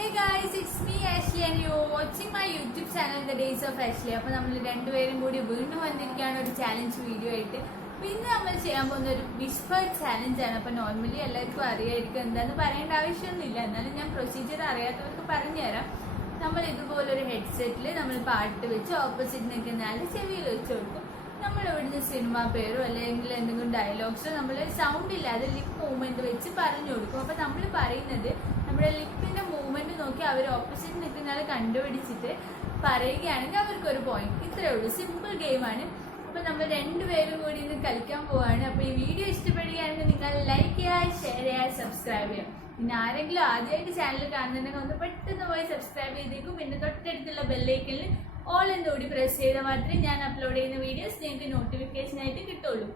Hey guys, it's me Ashley and you're watching my YouTube channel The Days of Ashley. അപ്പോൾ നമ്മൾ രണ്ടുപേരും കൂടി വീണ്ടും വന്നിരിക്കുകയാണ് ഒരു ചാലഞ്ച് വീഡിയോ ആയിട്ട്. പിന്നെ നമ്മൾ ചെയ്യാൻ പോകുന്ന ഒരു വിസ്പേർഡ് ചാലഞ്ച് ആണ്. അപ്പോൾ നോർമലി എല്ലാവർക്കും അറിയായിരിക്കും, എന്താണെന്ന് പറയേണ്ട ആവശ്യമൊന്നുമില്ല. എന്നാലും ഞാൻ പ്രൊസീജിയർ അറിയാത്തവർക്ക് പറഞ്ഞുതരാം. നമ്മൾ ഇതുപോലൊരു ഹെഡ്സെറ്റിൽ നമ്മൾ പാട്ട് വെച്ച് ഓപ്പോസിറ്റ് നിൽക്കുന്ന ആൾ ചെവിയിൽ വെച്ച് കൊടുക്കും. നമ്മൾ ഇവിടുന്ന് സിനിമ പേരോ അല്ലെങ്കിൽ എന്തെങ്കിലും ഡയലോഗ്സോ നമ്മൾ സൗണ്ട് ഇല്ലാതെ ലിപ് മൂവ്മെന്റ് വെച്ച് പറഞ്ഞു കൊടുക്കും. അപ്പൊ നമ്മൾ പറയുന്നത് നമ്മുടെ ലിപ്പിന്റെ മൂവ്മെന്റ് നോക്കി അവർ ഓപ്പോസിറ്റ് നിൽക്കുന്ന ആൾ കണ്ടുപിടിച്ചിട്ട് പറയുകയാണെങ്കിൽ അവർക്കൊരു പോയിന്റ്. ഇത്രയേ ഉള്ളൂ, സിമ്പിൾ ഗെയിമാണ്. അപ്പൊ നമ്മൾ രണ്ടുപേരും കൂടി ഇന്ന് കളിക്കാൻ പോവാണ്. അപ്പൊ ഈ വീഡിയോ ഇഷ്ടപ്പെടുകയാണെങ്കിൽ നിങ്ങൾ ലൈക്ക് ചെയ്യുക, ഷെയർ ചെയ്യുക, സബ്സ്ക്രൈബ് ചെയ്യുക. പിന്നെ ആരെങ്കിലും ആദ്യമായിട്ട് ചാനൽ കാണുന്നുണ്ടെങ്കിൽ ഒന്ന് പെട്ടെന്ന് പോയി സബ്സ്ക്രൈബ് ചെയ്തേക്കും. പിന്നെ തൊട്ടടുത്തുള്ള ബെല്ലൈക്കനിൽ ഓൾ എന്നുകൂടി പ്രസ് ചെയ്താൽ മാത്രമേ ഞാൻ അപ്ലോഡ് ചെയ്യുന്ന വീഡിയോസ് നിങ്ങൾക്ക് നോട്ടിഫിക്കേഷൻ ആയിട്ട് കിട്ടുള്ളൂ.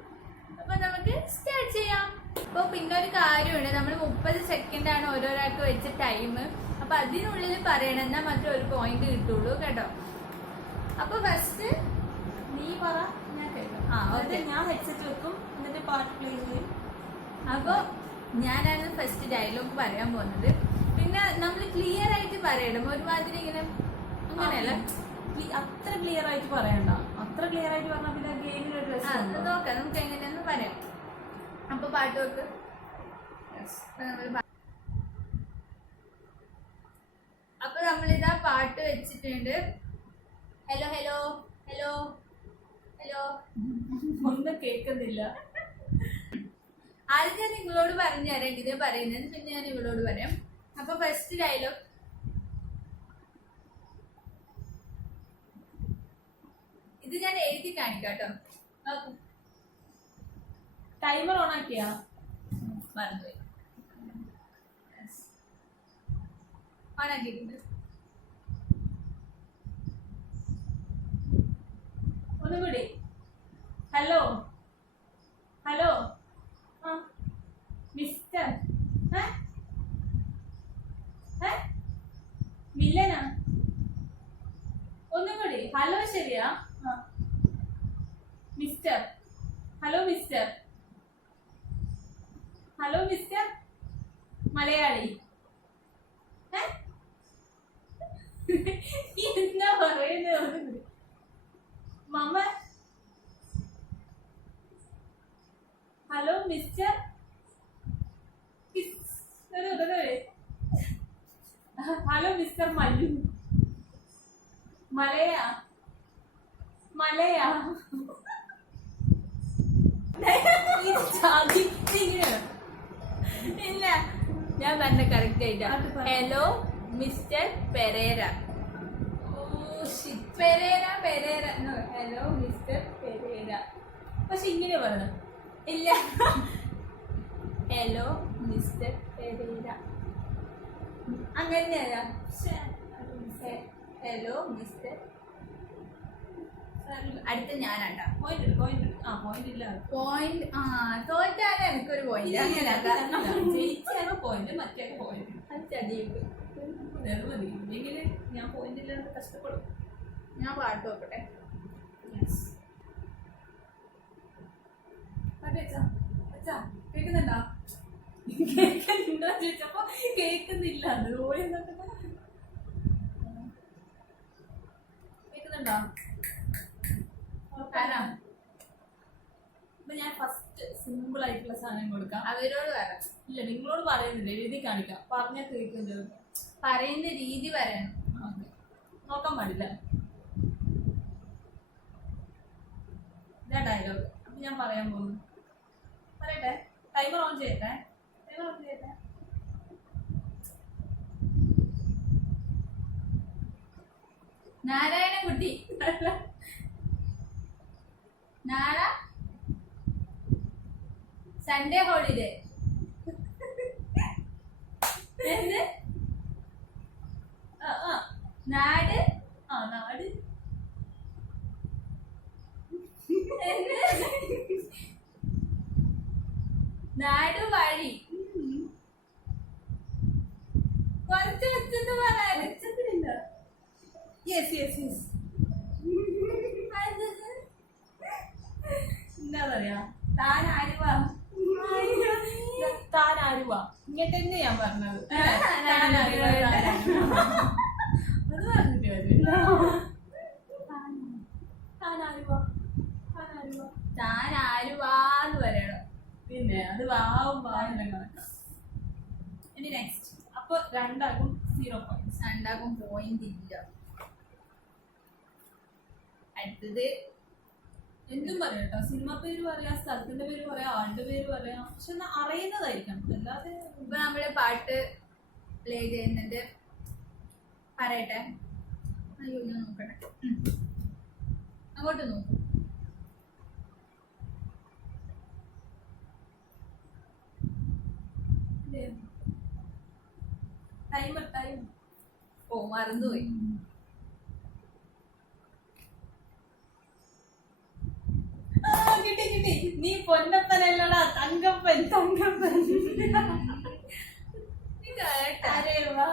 അപ്പൊ നമുക്ക് സ്റ്റാർട്ട് ചെയ്യാം. അപ്പോൾ പിന്നെ ഒരു കാര്യമുണ്ട്, നമ്മൾ 30 സെക്കൻഡാണ് ഓരോരാൾക്ക് വെച്ച ടൈം. അപ്പൊ അതിനുള്ളിൽ പറയണം, എന്നാൽ മാത്രമേ ഒരു പോയിന്റ് കിട്ടുള്ളൂ കേട്ടോ. അപ്പൊ ഫസ്റ്റ് നീ പറ, ഞാൻ കേൾക്കാം. ഞാൻ ഹെഡ്സെറ്റ് വെക്കും, എന്നിട്ട് പാട്ട് പ്ലേ ചെയ്യും. അപ്പോൾ ഞാനാണ് ഫസ്റ്റ് ഡയലോഗ് പറയാൻ പോകുന്നത്. പിന്നെ നമ്മൾ ക്ലിയർ ആയിട്ട് പറയണം, ഒരുമാതിരി ഇങ്ങനെ അങ്ങനെയല്ല, അത്ര ക്ലിയർ ആയിട്ട് പറയണ്ട. അത്ര ക്ലിയർ ആയിട്ട് പറഞ്ഞാൽ പിന്നെ ഗെയിമിന് ഒരു രസം നോക്കാം, നമുക്ക് എങ്ങനെയാന്ന് പറയാം. അപ്പൊ പാട്ട് വെക്ക്. അപ്പൊ നമ്മളിതാ പാട്ട് വെച്ചിട്ടുണ്ട്. ഹലോ ഹലോ ഹലോ ഹലോ, ഒന്നും കേൾക്കുന്നില്ല. ആദ്യം ഞാൻ നിങ്ങളോട് പറഞ്ഞു തരാം ഇതിനെ പറയുന്നത്, പിന്നെ ഞാൻ ഇവളോട് പറയാം. അപ്പൊ ഫസ്റ്റ് ഡയലോഗ്. ഇത് ഞാൻ എഴുതി കാണിക്കാട്ടോ. ടൈമർ ഓൺ ആക്കിയാ മറന്നുപോയി. ഓണാക്കിയിട്ടുണ്ട്. ഒന്നുകൂടി. ഹലോ ഹലോ, മിസ്റ്റർ മില്ലനാ? ഒന്നും കൂടി. ഹലോ ശരിയാ? Mister. Hello mister. Hello mister Malayali. എന്താ പറയുന്നത്? മമ്മ. Hello mister. Hello mister Mallu. മലയാ മലയാ. ഇല്ല, ഞാൻ പറഞ്ഞ കറക്റ്റ് ആയിട്ടാ. Hello mister Perera. Perera Perera. Hello mister Perera. പക്ഷെ ഇങ്ങനെ പറയണം. ഇല്ല, ഹലോ മിസ്റ്റർ പെരേര അങ്ങനെയല്ല. Hello mister. അടുത്ത ഞാനാട്ടാ. പോയിന്റ് ഇല്ല. പോയിന്റ് തോറ്റാണ് എനിക്കൊരു പോയിന്റ്. ജയിച്ചാണ് പോയിന്റ്, മറ്റേ പോയിന്റ്. അത് ചടിയുണ്ട്. മതി. ഇല്ലെങ്കിൽ ഞാൻ പോയിന്റ് ഇല്ലാണ്ട് കഷ്ടപ്പെടും. ഞാൻ പാട്ട് നോക്കട്ടെ. കേൾക്കുന്നുണ്ടോ? കേൾക്കുന്നുണ്ടോ ചോദിച്ചപ്പോ കേൾക്കുന്നില്ല. കേൾക്കുന്നുണ്ടോ? അപ്പൊ ഞാൻ ഫസ്റ്റ് സിമ്പിൾ ആയിട്ടുള്ള സാധനം കൊടുക്കാം. അവരോട് പറയാം. ഇല്ല, നിങ്ങളോട് പറയുന്നില്ല, എഴുതി കാണിക്കാം. പറഞ്ഞാൽ കേൾക്കുന്നത് പറയുന്ന രീതി പറയണം. നോക്കാൻ പാടില്ല. ഇതാ ഡയലോഗ്. അപ്പൊ ഞാൻ പറയാൻ പോകുന്നു. പറയട്ടെ? ടൈമർ ഓൺ ചെയ്യട്ടെ? നാരായണൻകുട്ടി. നാളെ സൺഡേ ഹോളിഡേ. നാട് നാട് നാട് വഴി. കുറച്ച് വെച്ചെന്ന് പറയാൻ വെച്ചതില്ല. യെസ് എന്താ പറയാ? താൻ ആരുവാ? ഇങ്ങോട്ട് തന്നെ ഞാൻ പറഞ്ഞത്. വാവും കണക്കാം. ഇനി നെക്സ്റ്റ്. അപ്പൊ രണ്ടാകും 0 points. രണ്ടാക്കും പോയിന്റ് ഇല്ല. അടുത്തത് എന്തും പറയാം കേട്ടോ. സിനിമ പേര് പറയാം, സ്ഥലത്തിന്റെ പേര് പറയാം, ആളുടെ പേര് പറയാം. പക്ഷെ എന്നാ അറിയുന്നതായിരിക്കണം. അല്ലാതെ ഇപ്പൊ നമ്മള് പാട്ട് പ്ലേ ചെയ്യുന്നുണ്ട്. പറയട്ടെ. അയ്യോ ഞാൻ നോക്കട്ടെ. അങ്ങോട്ട് നോക്കൂ. ടൈം ഓ മറന്നുപോയി. കിട്ടി. നീ പൊന്നപ്പനല്ലടാ, തങ്കപ്പൻ. അരേ വാ.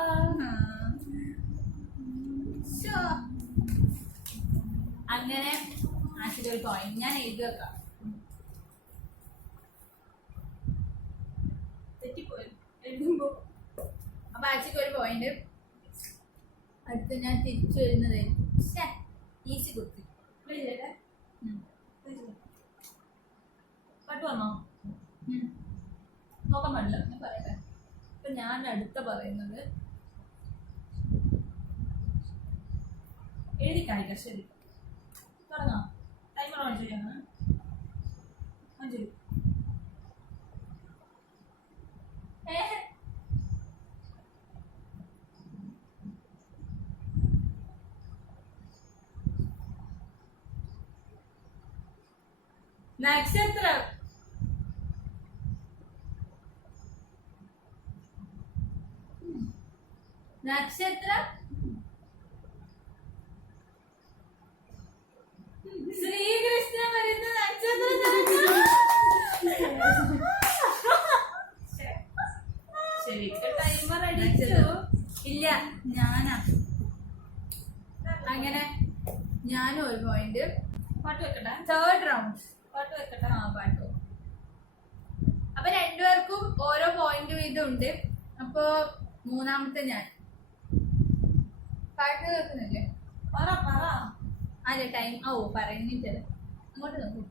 അങ്ങനെ ആശിക്കൊരു പോയിന്റ് ഞാൻ എഴുതി വെക്കാം. തെറ്റിപ്പോയി എഴുതുമ്പോ. അപ്പൊ ആശിക്കൊരു പോയിന്റ്. അടുത്ത് ഞാൻ തിരിച്ചു വരുന്നത് ഈസി കുത്തി. പാട്ട് വന്നോ? നോക്കാൻ പാടില്ല, ഞാൻ പറയട്ടെ. ഇപ്പൊ ഞാൻ അടുത്ത പറയുന്നത് എഴുതി കാണിക്കാം. ശരി, തുടങ്ങാം. ടൈമർ ഓൺ ചെയ്യാണ്. ഓൺ ചെയ്തു. നക്ഷത്രം. നക്ഷത്രം ശ്രീകൃഷ്ണ വരുന്ന നക്ഷത്രം. ശരിക്കും ടൈമർ അടിച്ചു. ഇല്ല ഞാനാ. അങ്ങനെ ഞാനും ഒരു പോയിന്റ്. പാട്ട് വെക്കട്ടെ. തേർഡ് റൗണ്ട് പാട്ട് വെക്കട്ടെ. പാട്ടോ. അപ്പൊ രണ്ടുപേർക്കും ഓരോ പോയിന്റ് വീതം ഉണ്ട്. അപ്പൊ മൂന്നാമത്തെ ഞാൻ പാട്ട് കേൾക്കുന്നില്ലേ? പറ. അതെ ടൈം. ഓ പറയുന്നില്ല. അങ്ങോട്ട് നോക്കൂ.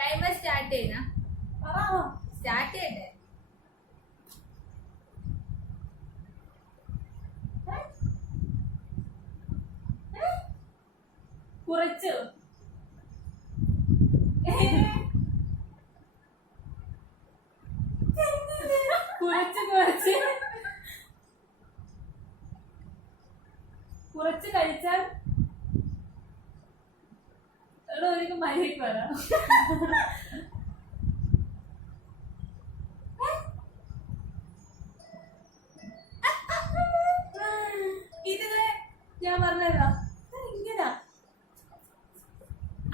ടൈമർ സ്റ്റാർട്ട് ചെയ്യുന്ന. സ്റ്റാർട്ട് ചെയ്യണ്ടേ? കുറച്ച് കുറച്ച് കഴിച്ചാൽ ഒരിക്കലും മര്യാദക്ക് വരാം. ഇത് ഞാൻ പറഞ്ഞതാ. ഇങ്ങനാ.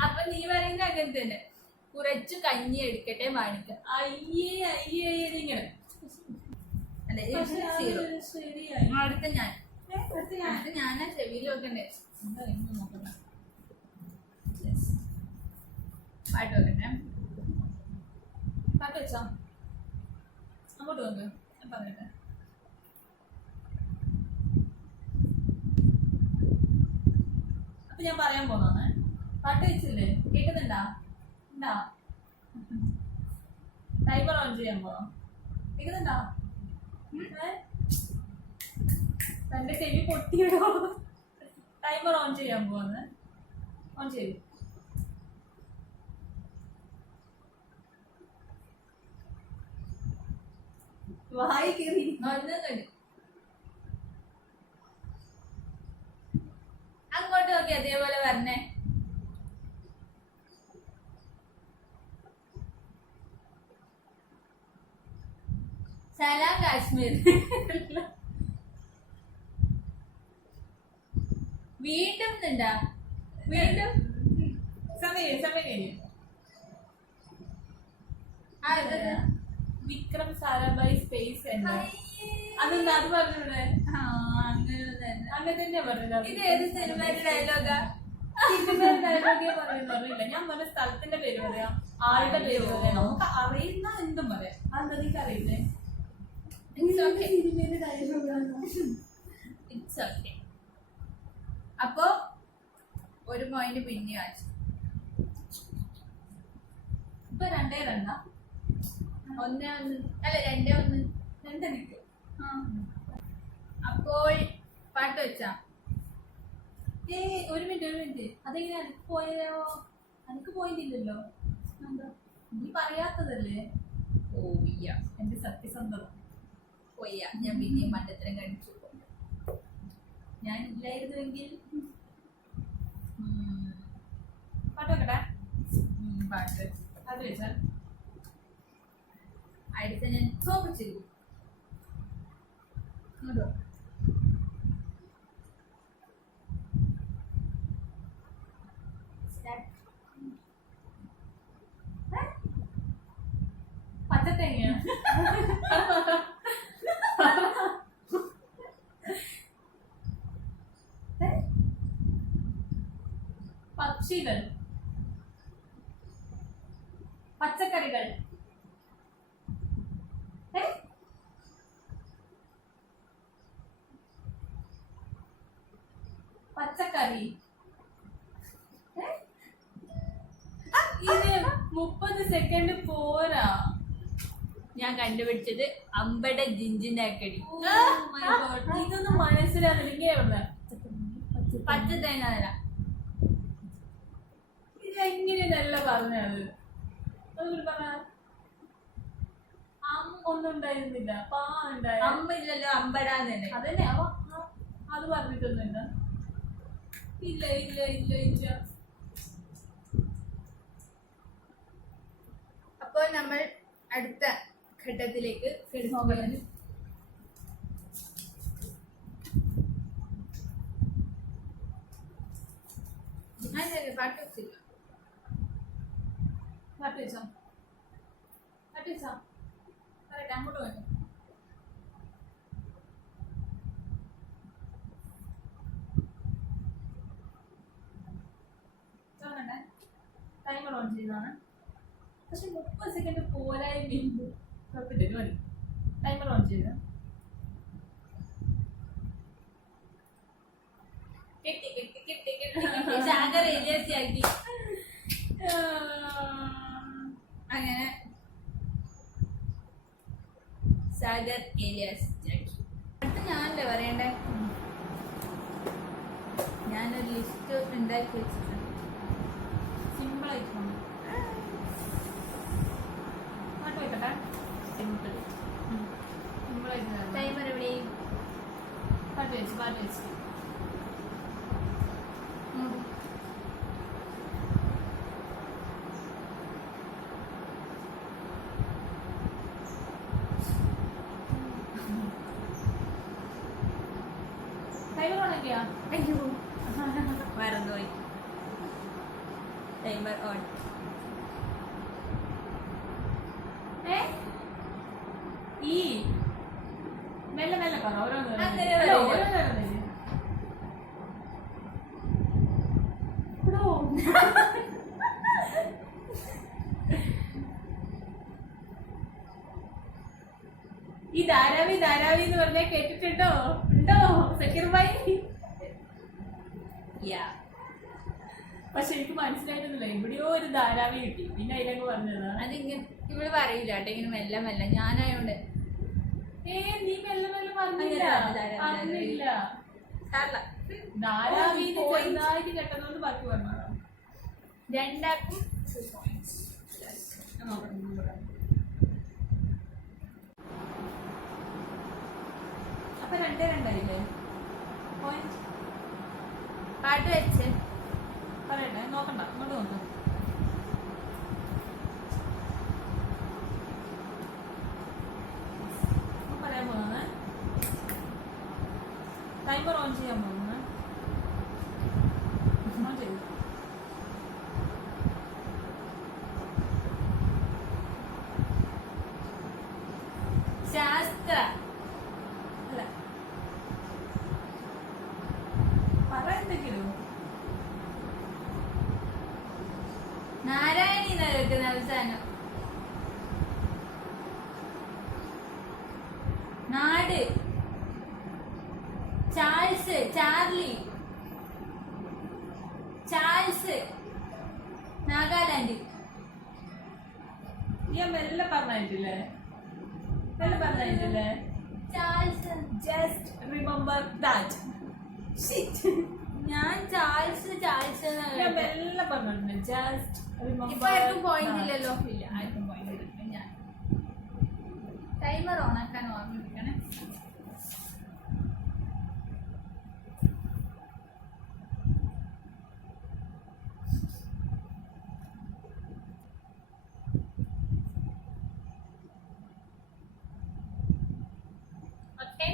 അപ്പൊ നീ പറയുന്ന അങ്ങനെ തന്നെ. കുറച്ചു കഞ്ഞി എടുക്കട്ടെ മാണിക്ക. അയ്യേ ഇങ്ങനെ. അല്ലെ ശരിയായി. അടുത്ത ഞാൻ. അടുത്ത ഞാനാ ചെവിയിൽ നോക്കണ്ടേ. പാട്ട് നോക്കട്ടെ. പാട്ട് വെച്ചോ? അങ്ങോട്ട് നോക്ക്, ഞാൻ പറയട്ടെ. അപ്പൊ ഞാൻ പറയാൻ പോന്നാണ്. പാട്ട് വെച്ചില്ലേ? കേൾക്കുന്നുണ്ടാ? ഉണ്ടാ? ടൈമർ ഓൺ ചെയ്യാൻ പോണോ? കേൾക്കുന്നുണ്ടോ? തന്റെ ചെവി പൊട്ടിയിടോ? ടൈമർ ഓൺ ചെയ്യാൻ പോവാന്ന്. ഓൺ ചെയ്തു. വായി കയറി അങ്ങോട്ട് നോക്കി അതേപോലെ പറഞ്ഞേ. സലാം കാശ്മീർ. വീണ്ടും ഉണ്ടാ? വീണ്ടും സമയം കഴിഞ്ഞു. വിക്രം സാരാഭായി സ്പേസ് അതെന്താ അത് പറഞ്ഞൂടെ? അങ്ങനെ തന്നെ പറഞ്ഞത്. ഇത് ഏത് സിനിമയുടെ ഡയലോഗാ? ഡയലോഗേ പറഞ്ഞില്ല. ഞാൻ പറഞ്ഞ സ്ഥലത്തിന്റെ പേര് പറയാം, ആളുടെ പേര് പറയാം, നമുക്ക് അറിയുന്ന എന്തും പറയാം. അതെന്താ നിങ്ങൾക്ക് അറിയില്ലേ? അപ്പോ ഒരു പോയിന്റ് പിന്നെ ആച്ചു. ഇപ്പൊ 2-2. 1-1 അല്ല 2-1. 2 എനിക്ക്. അപ്പോൾ പാട്ട് വെച്ചാ ഒരു മിനിറ്റ്. അതെങ്ങനെ എനിക്ക് പോയോ? എനിക്ക് പോയിന്റ് ഇല്ലല്ലോ. എന്താ നീ പറയാത്തതല്ലേ ഓയ്യ എന്റെ സത്യസന്ധത. ഓയ്യ ഞാൻ പിന്നെയും മണ്ടത്തരം കഴിച്ചു. ഞാൻ ഇല്ലായിരുന്നുവെങ്കിൽ പാട്ട് വെക്കട്ടെ. പാട്ട് അത് വെച്ചാൽ അടുത്ത ഞാൻ തോപ്പിച്ചിരിക്കും. ഇങ്ങോട്ടോ. പച്ചത്തേങ്ങ. പക്ഷികൾ. പച്ചക്കറികൾ. പച്ചക്കറി. ഇത് 30 സെക്കൻഡ് പോരാ. ഞാൻ കണ്ടുപിടിച്ചത് അമ്പട ജിഞ്ചിന്റെ അക്കടി. ഇതൊന്നും മനസ്സിലാവില്ല. പച്ച തേങ്ങ തല. ഇതെങ്ങനെയല്ല പറഞ്ഞത്? ഒന്നും ഉണ്ടായിരുന്നില്ല. പാ ഉണ്ടായി. അമ്മ ഇല്ലല്ലോ, അമ്പടാന്ന് തന്നെ. അതന്നെ അത് പറഞ്ഞിട്ടൊന്നുമില്ല. ഇല്ല. അപ്പോൾ നമ്മൾ അടുത്ത ഘട്ടത്തിലേക്ക് കടക്കുകയാണ്. പാട്ട് വെച്ചില്ല. പാട്ട് വെച്ചോ പറയട്ടെ. അങ്ങോട്ട് പോയോ? ടൈമർ ഓൺ ചെയ്തതാണ്. പക്ഷെ 30 സെക്കൻഡ് പോരായിരുന്നു. കുഴപ്പമില്ല, മതി. ടൈമർ ഓൺ ചെയ്ത് കെട്ടി സാഗർ ഏലിയാസിയാക്കി. അങ്ങനെ സാഗർ ഏലിയാസ് ആക്കി. അടുത്ത ഞാനല്ലേ പറയണ്ടേ? ഞാനൊരു ലിസ്റ്റ് ഉണ്ടാക്കി വെച്ചിട്ടുണ്ട്. സിമ്പിളായിട്ട് പാട്ട് വെക്കട്ടെ. സിമ്പിളായിട്ട് ടൈമർ എവിടെയും പാട്ട് വെച്ച് ടൈമർ ഓണാക്കിയാ? മറന്നുപോയി. Timer on. മെല്ലെ പറ. അങ്ങനെ പറയില്ല. ഈ ധാരാവി എന്ന് പറഞ്ഞാൽ കേട്ടിട്ടുണ്ടോ? ഉണ്ടോ സക്കീർ ഭായി? പക്ഷെ എനിക്ക് മനസ്സിലായിട്ടൊന്നുമില്ല. എവിടെയോ ഒരു ധാരാവി കിട്ടി. പിന്നെ അതിലൊക്കെ പറഞ്ഞതാ. അതിങ്ങനെ ഇവിടെ പറയില്ല കേട്ടോ, ഇങ്ങനെ മെല്ലെ ഞാനായോണ്ട്. നീ മെല്ലെ പറഞ്ഞില്ല. ധാരാവി ചെറുതായിട്ട് കെട്ടുന്നോണ്ട് ബാക്കി പറഞ്ഞോ. രണ്ടാക്കും അപ്പൊ 2-2 പോയിന്റ്. പാട്ട് വെച്ച് പറയട്ടെ. നോക്കണ്ട, ഇങ്ങോട്ട് നോക്കാം. പറയാൻ പോകുന്നത് ടൈമർ ഓൺ ചെയ്യാൻ പോകുന്നത്. ഓൺ ചെയ്തു. ശാസ്ത്ര അല്ല, പറ എന്തെങ്കിലും. നാരായണി എന്നാ കേൾക്കുന്ന അവസാനം. നാട് ചാൾസ്, ചാർലി, ചാൾസ്, നാഗാലാൻഡ്, പറഞ്ഞിട്ടില്ലേ? മെല്ലെ പറഞ്ഞിട്ടില്ലേ? ചാൾസ്. Just remember that. ഞാൻ ചാൾസ് ഞാൻ മെല്ലെ പറഞ്ഞിട്ടുണ്ട്. ജസ്റ്റ് ഇപ്പൊ ആർക്കും പോയിന്റ് ഇല്ലല്ലോ. ഇല്ല, ആർക്കും പോയിന്റ് ഇല്ല. ഞാൻ ടൈമർ ഓണാക്കാൻ ഓർമ്മിപ്പിക്കണേ. ഓക്കെ,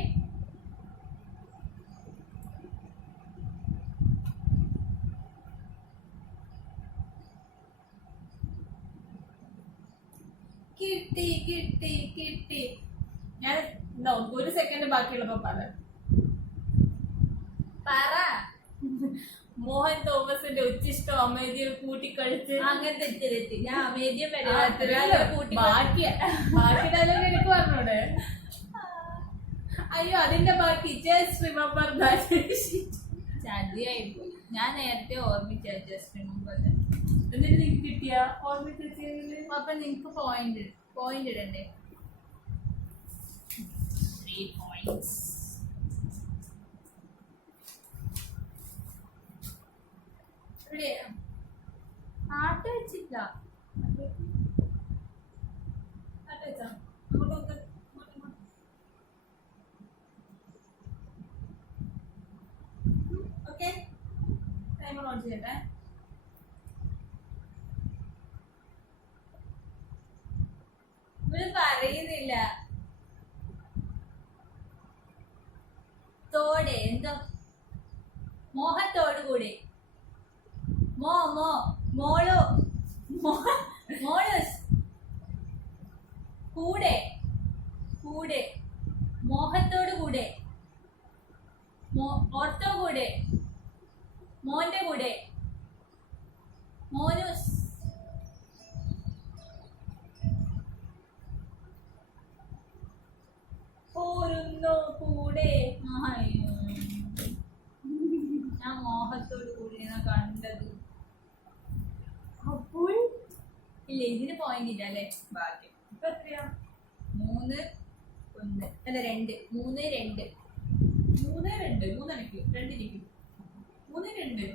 കിട്ടി കിട്ടി കിട്ടി. ഞാൻ ഒരു സെക്കൻഡ് ബാക്കിയുള്ളപ്പോ പറയാം. പറ. മോഹൻ തോമസിന്റെ ഉച്ചിഷ്ടം അമേദ്യം കൂട്ടിക്കഴിച്ച് അങ്ങനെ തെറ്റി. ഞാൻ അമേദ്യം ബാക്കി ഡയലോഗ് എനിക്ക് പറഞ്ഞൂടെ? അയ്യോ, അതിന്റെ ബാക്കി ജസ്റ്റ് റിമെമ്പർ ദാറ്റ്. ചതിയായിപ്പോയി. ഞാൻ നേരത്തെ ഓർമ്മിച്ച ജസ്റ്റ് റിമെമ്പർ. എന്നിട്ട് നിനക്ക് കിട്ടിയ ഓർമ്മിച്ച്. അപ്പൊ നിങ്ങക്ക് പോയിന്റ് ഇടണ്ടേ? 3 points. ആട്ട് വെച്ചില്ല. ഓക്കെ, ടൈമർ ഓൺ ചെയ്യട്ടെ. ഇവര് പറയുന്നില്ല. തോടെ എന്തോ മോഹത്തോടു കൂടി. മോളു മോളൂസ് കൂടെ കൂടെ മോഹത്തോടു കൂടെ ഓർത്തോ കൂടെ മോന്റെ കൂടെ മോനൂസ് പോരുന്നോ കൂടെ. ഞാൻ മോഹത്തോടു കൂടിയാണ് കണ്ടത്. അപ്പോൾ ഇല്ല, ഇതിന് പോയിന്റ് ഇല്ല അല്ലേ? ബാക്കി ഇപ്പൊ എത്രയാ? 3-1 അല്ല 2 3-2. 3-2. 3 എനിക്ക് 2 എനിക്ക് 3-2.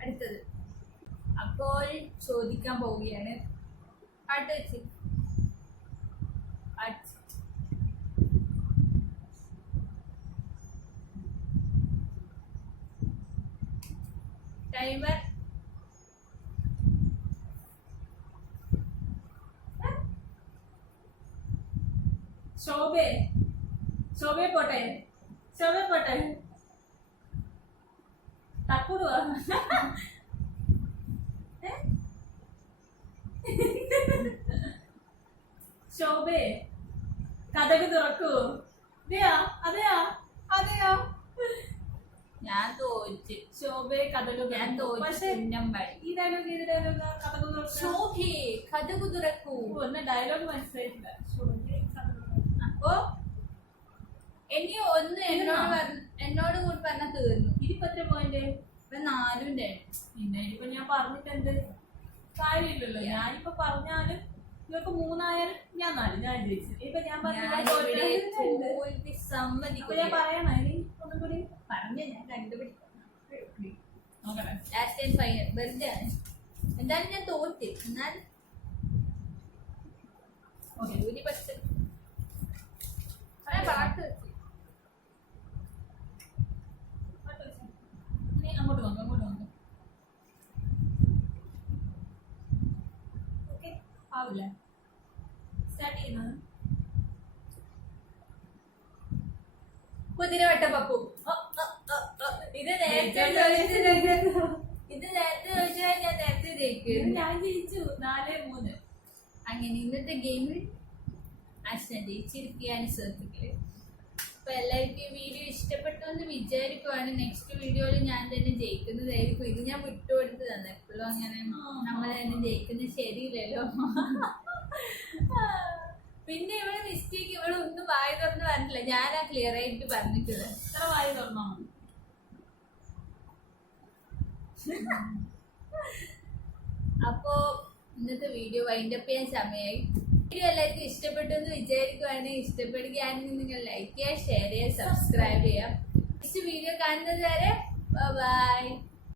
അടുത്തത് അപ്പോൾ ചോദിക്കാൻ പോവുകയാണ്. പാട്ട് വെച്ച് ടൈമർ. ശോഭയെ പോട്ടെ. തക്കുടുവാ. ശോഭേ, കഥക് തുറക്കൂ. അതെയോ. ഞാൻ തോറ്റ്. ശോഭേ, കഥക് ഞാൻ തോറ്റ്. ഈ ഡയലോഗ് ഏത് ഡയലോഗാ? കഥക് തുറക്കൂ. ശോഭേ കഥകു തുറക്കൂ. ഒന്ന് ഡയലോഗ് മനസ്സിലായിട്ടില്ല. ശോഭേ, കഥക് തുറക്കൂ. അപ്പൊ ഇനി ഒന്ന് എന്നോട് കൂടി പറഞ്ഞാൽ തീർന്നു. ഇതിപ്പോ എത്ര പോയിന്റ്? ഇപ്പൊ 4-2. പിന്നെ ഇനിയിപ്പോ ഞാൻ പറഞ്ഞിട്ടുണ്ട് കാര്യമില്ലല്ലോ. ഞാനിപ്പോ പറഞ്ഞാലും നിങ്ങൾക്ക് 3 ആയാലും ഞാൻ 4. ഞാൻ ജയിച്ചു. ഇപ്പൊ ഞാൻ സമ്മതിക്കും. ഞാൻ പറയണോ ഇനി ഒന്നും കൂടി? പറഞ്ഞ ഞാൻ കണ്ടുപിടിക്കാം. നോക്കട്ടെ. Last and final. വെറുതെ എന്തായാലും ഞാൻ തോറ്റ്. എന്നാൽ ഭൂരിപക്ഷം പാട്ട് വെച്ച് അങ്ങോട്ട് നോക്കാം. ഓക്കെ, ആവില്ല. സ്റ്റാർട്ട് ചെയ്യുന്നത് കുതിരവട്ട പപ്പു. ഇത് നേരത്തെ ചോദിച്ചാൽ ഞാൻ നേരത്തെ ജയിക്കും. ഞാൻ ജയിച്ചു. 4-3. അങ്ങനെ ഇന്നത്തെ ഗെയിമിൽ അശ്വൻ ജയിച്ചിരിക്കുകയാണ് ശ്രദ്ധിക്കല്. അപ്പൊ എല്ലാവർക്കും ഈ വീഡിയോ ഇഷ്ടപ്പെട്ടു എന്ന് വിചാരിക്കുവാണ്. നെക്സ്റ്റ് വീഡിയോയിൽ ഞാൻ തന്നെ ജയിക്കുന്നതായിരിക്കും. ഇത് ഞാൻ വിട്ടുകൊടുത്ത് തന്നെ. എപ്പോഴും അങ്ങനെ നമ്മൾ തന്നെ ജയിക്കുന്നത് ശരിയില്ലല്ലോ. പിന്നെ ഇവിടെ മിസ്റ്റേക്ക് ഇവിടെ ഒന്നും വായ തുറന്ന് പറഞ്ഞില്ല. ഞാനാ ക്ലിയർ ആയിട്ട് പറഞ്ഞിട്ടുള്ളത്. എത്ര വായ തുറന്നോ? അപ്പോ ഇന്നത്തെ വീഡിയോ വൈൻഡപ്പ് ചെയ്യാൻ സമയമായി. വീഡിയോ എല്ലാവർക്കും ഇഷ്ടപ്പെട്ടു എന്ന് വിചാരിക്കുവാണെങ്കിൽ ഇഷ്ടപ്പെടുകയാണെങ്കിൽ നിങ്ങൾ ലൈക്ക് ചെയ്യുക, ഷെയർ ചെയ്യുക, സബ്സ്ക്രൈബ് ചെയ്യുക. നെക്സ്റ്റ് വീഡിയോ കാണുന്നത് വരെ ബൈ.